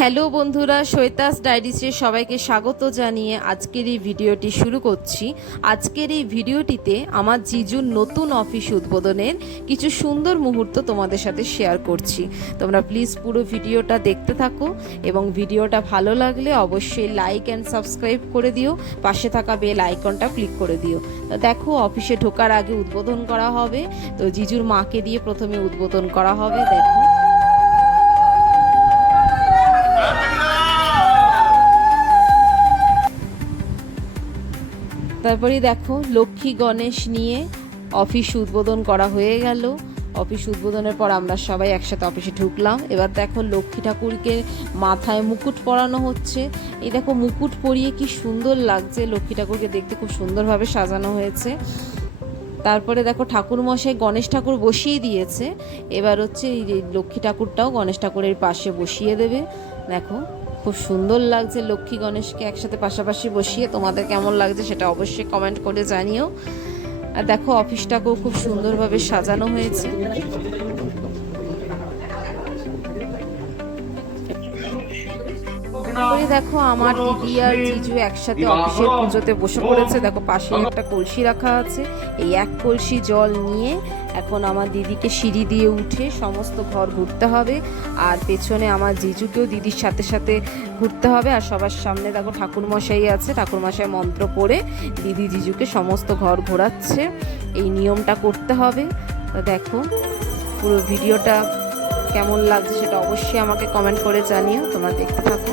Hello বন্ধুরা, শ্বেতাস ডায়েরিসে সবাইকে স্বাগত জানিয়ে আজকের এই ভিডিওটি শুরু করছি। আজকের এই ভিডিওটিতে আমার জিজুর নতুন অফিস উদ্বোধনের কিছু সুন্দর মুহূর্ত তোমাদের সাথে শেয়ার করছি। তোমরা প্লিজ পুরো ভিডিওটা দেখতে থাকো এবং ভিডিওটা ভালো লাগলে অবশ্যই লাইক অ্যান্ড সাবস্ক্রাইব করে দিও, পাশে থাকা বেল আইকনটা ক্লিক করে দিও। দেখো, অফিসে ঢোকার আগে উদ্বোধন করা হবে। তো জিজুর মাকে দিয়ে প্রথমে উদ্বোধন করা হবে, দেখো। তারপরে দেখো, লক্ষ্মী গণেশ নিয়ে অফিস উদ্বোধন করা হয়ে গেল। অফিস উদ্বোধনের পর আমরা সবাই একসাথে অফিসে ঢুকলাম। এবার দেখো, লক্ষ্মী ঠাকুরকে মাথায় মুকুট পরানো হচ্ছে। এই দেখো, মুকুট পরিয়ে কি সুন্দর লাগছে। লক্ষ্মী ঠাকুরকে দেখতে খুব সুন্দরভাবে সাজানো হয়েছে। তারপরে দেখো ঠাকুর মশাই গণেশ ঠাকুর বসিয়ে দিয়েছে। এবার হচ্ছে এই লক্ষ্মী ঠাকুরটাও গণেশ ঠাকুরের পাশে বসিয়ে দেবে। দেখো খুব সুন্দর লাগছে। লক্ষ্মী গণেশকে একসাথে পাশাপাশি বসিয়ে তোমাদের কেমন লাগছে সেটা অবশ্যই কমেন্ট করে জানিও। আর দেখো অফিসটাকেও খুব সুন্দরভাবে সাজানো হয়েছে। তারপরে দেখো আমার দিদি আর জিজু একসাথে অফিসের পুজোতে বসে পড়েছে। দেখো পাশে একটা কলসি রাখা আছে। এই এক কলসি জল নিয়ে এখন আমার দিদিকে সিঁড়ি দিয়ে উঠে সমস্ত ঘর ঘুরতে হবে। আর পেছনে আমার জিজুকেও দিদির সাথে সাথে ঘুরতে হবে। আর সবার সামনে দেখো ঠাকুরমশাই আছে। ঠাকুরমশাই মন্ত্র পড়ে দিদি জিজুকে সমস্ত ঘর ঘোরাচ্ছে। এই নিয়মটা করতে হবে। তো দেখো পুরো ভিডিওটা কেমন লাগছে সেটা অবশ্যই আমাকে কমেন্ট করে জানিও। তোমরা দেখতে থাকো।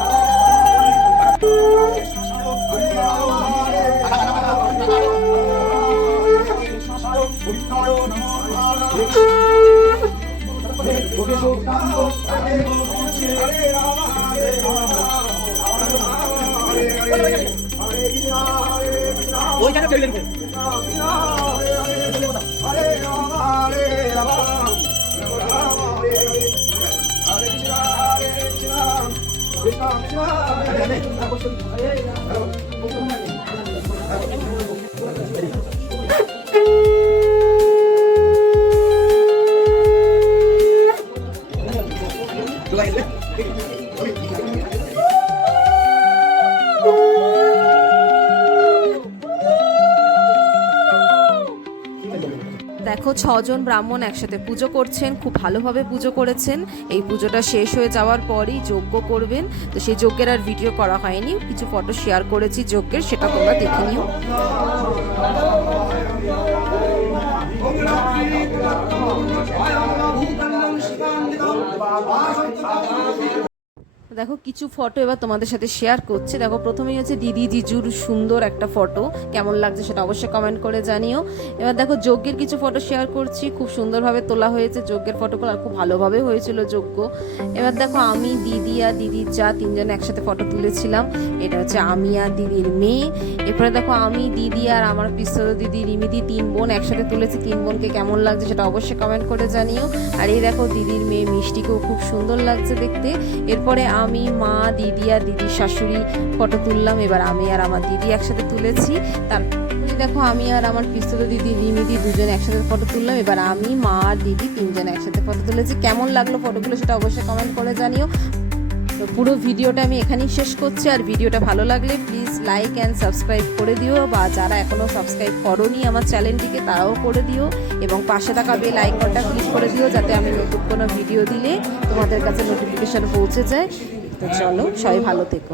어디다가 들리는 거예요? 아래 দেখো, ছজন ব্রাহ্মণ একসাথে পুজো করছেন, খুব ভালোভাবে পুজো করেছেন। এই পুজোটা শেষ হয়ে যাওয়ার পরই যজ্ঞ করবেন। তো সেই যজ্ঞের আর ভিডিও করা হয়নি। কিছু ফটো শেয়ার করেছি যজ্ঞের, সেটা তোমরা দেখে নিও। দেখো, কিছু ফটো এবার তোমাদের সাথে শেয়ার করছি। দেখো, প্রথমেই হচ্ছে দিদি জিজুর সুন্দর একটা ফটো কেমন লাগছে সেটা অবশ্যই কমেন্ট করে জানিও। এবার দেখো, যজ্ঞের কিছু ফটো শেয়ার করছি। খুব সুন্দরভাবে তোলা হয়েছে যজ্ঞের ফটোগুলো আর খুব ভালোভাবে হয়েছিল যজ্ঞ। এবার দেখো, আমি, দিদি আর দিদির যা তিনজন একসাথে ফটো তুলেছিলাম, এটা হচ্ছে আমি আর দিদির মেয়ে। এরপরে দেখো, আমি, দিদি আর আমার পিস্তত দিদি রিমিদি তিন বোন একসাথে তুলেছি। তিন বোনকে কেমন লাগছে সেটা অবশ্যই কমেন্ট করে জানিও। আর এই দেখো, দিদির মেয়ে মিষ্টিকেও খুব সুন্দর লাগছে দেখতে। এরপরে আমি, মা, দিদি আর দিদির শাশুড়ি ফটো তুললাম। এবার আমি আর আমার দিদি একসাথে তুলেছি। তার দেখো, আমি আর আমার পিস্তত দিদি, রিমিদি দুজন একসাথে ফটো তুললাম। এবার আমি, মা আর দিদি তিনজন একসাথে ফটো তুলেছি। কেমন লাগল ফটোগুলো সেটা অবশ্যই কমেন্ট করে জানিও। তো পুরো ভিডিওটা আমি এখানেই শেষ করছি। আর ভিডিওটা ভালো লাগলে প্লিজ লাইক অ্যান্ড সাবস্ক্রাইব করে দিও বা যারা এখনও সাবস্ক্রাইব করনি আমার চ্যানেলটিকে তারাও করে দিও এবং পাশে থাকা বেল আইকনটা ক্লিক করে দিও যাতে আমি নতুন কোনো ভিডিও দিলে তোমাদের কাছে নোটিফিকেশান পৌঁছে যায়। তো চলো, সবাই ভালো থেকো।